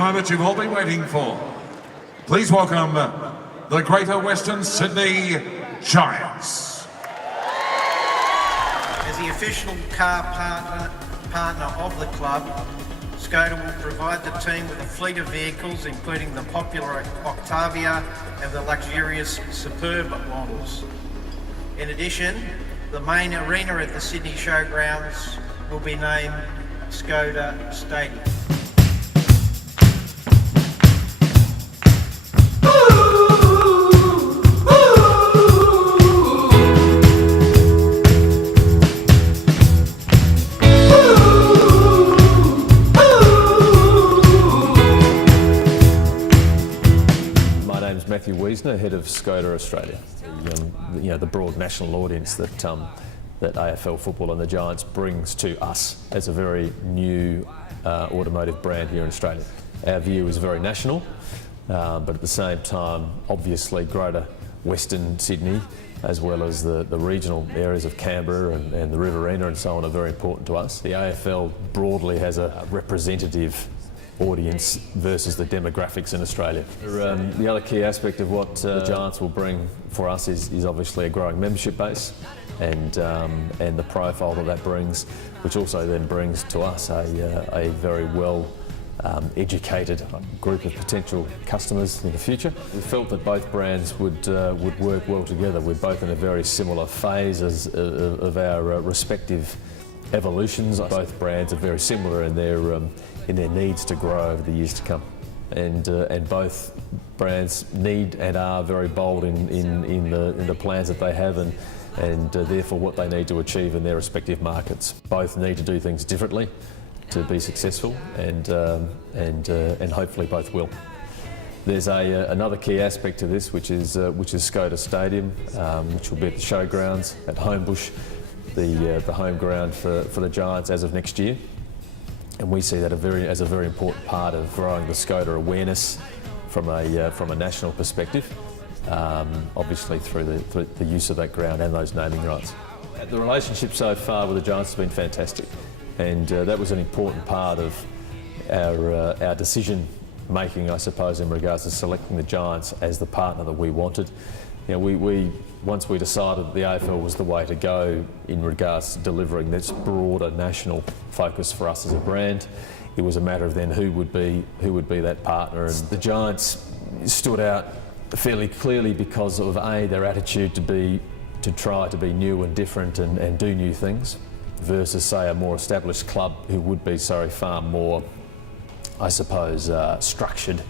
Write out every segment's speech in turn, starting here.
moment you've all been waiting for. Please welcome the Greater Western Sydney Giants. As the official car partner of the club, SKODA will provide the team with a fleet of vehicles, including the popular Octavia and the luxurious Superb models. In addition, the main arena at the Sydney Showgrounds will be named SKODA Stadium. Matthew Wiesner, head of SKODA Australia. The broad national audience that AFL football and the Giants brings to us as a very new automotive brand here in Australia. Our view is very national, but at the same time, obviously Greater Western Sydney, as well as the regional areas of Canberra and the Riverina and so on, are very important to us. The AFL broadly has a representative audience versus the demographics in Australia. The other key aspect of what the Giants will bring for us is obviously a growing membership base and the profile that brings, which also then brings to us a very well educated group of potential customers in the future. We felt that both brands would work well together. We're both in a very similar phase of our respective evolutions. Both brands are very similar in their needs to grow over the years to come, and both brands need and are very bold in the plans that they have and therefore what they need to achieve in their respective markets. Both need to do things differently to be successful, and hopefully both will. There's another key aspect to this, which is SKODA Stadium, which will be at the Showgrounds at Homebush, the home ground for the Giants as of next year. And we see that as a very important part of growing the SKODA awareness from a national perspective, obviously through the use of that ground and those naming rights. The relationship so far with the Giants has been fantastic, and that was an important part of our decision making, I suppose, in regards to selecting the Giants as the partner that we wanted. Once we decided that the AFL was the way to go in regards to delivering this broader national focus for us as a brand, it was a matter of then who would be that partner. And the Giants stood out fairly clearly because of their attitude to try to be new and different and do new things, versus say a more established club who would be far more, I suppose, structured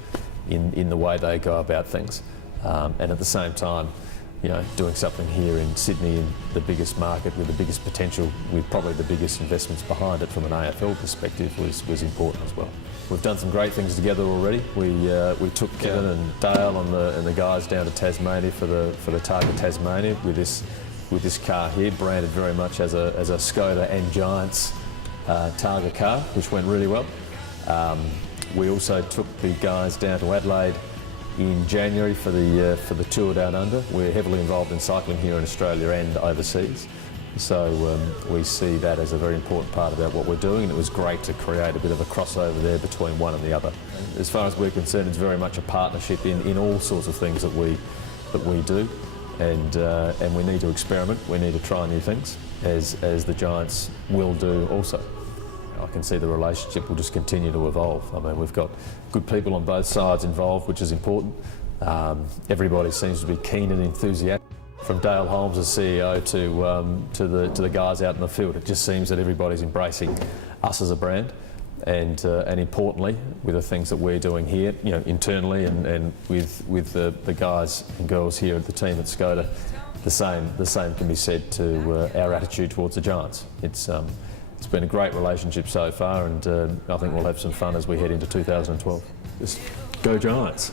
in the way they go about things, and at the same time, doing something here in Sydney, in the biggest market with the biggest potential, with probably the biggest investments behind it from an AFL perspective, was important as well. We've done some great things together already. We took Kevin and Dale and the guys down to Tasmania for the Targa Tasmania with this car here, branded very much as a SKODA and Giants Targa car, which went really well. We also took the guys down to Adelaide in January for the tour down under. We're heavily involved in cycling here in Australia and overseas, so we see that as a very important part about what we're doing, and it was great to create a bit of a crossover there between one and the other. As far as we're concerned, it's very much a partnership in all sorts of things that we do, and we need to experiment. We need to try new things, as the Giants will do also. I can see the relationship will just continue to evolve. I mean, we've got good people on both sides involved, which is important. Everybody seems to be keen and enthusiastic. From Dale Holmes as CEO to the guys out in the field, it just seems that everybody's embracing us as a brand, and importantly, with the things that we're doing here, internally and with the guys and girls here at the team at SKODA, the same can be said to our attitude towards the Giants. It's been a great relationship so far, and I think we'll have some fun as we head into 2012. Just go Giants!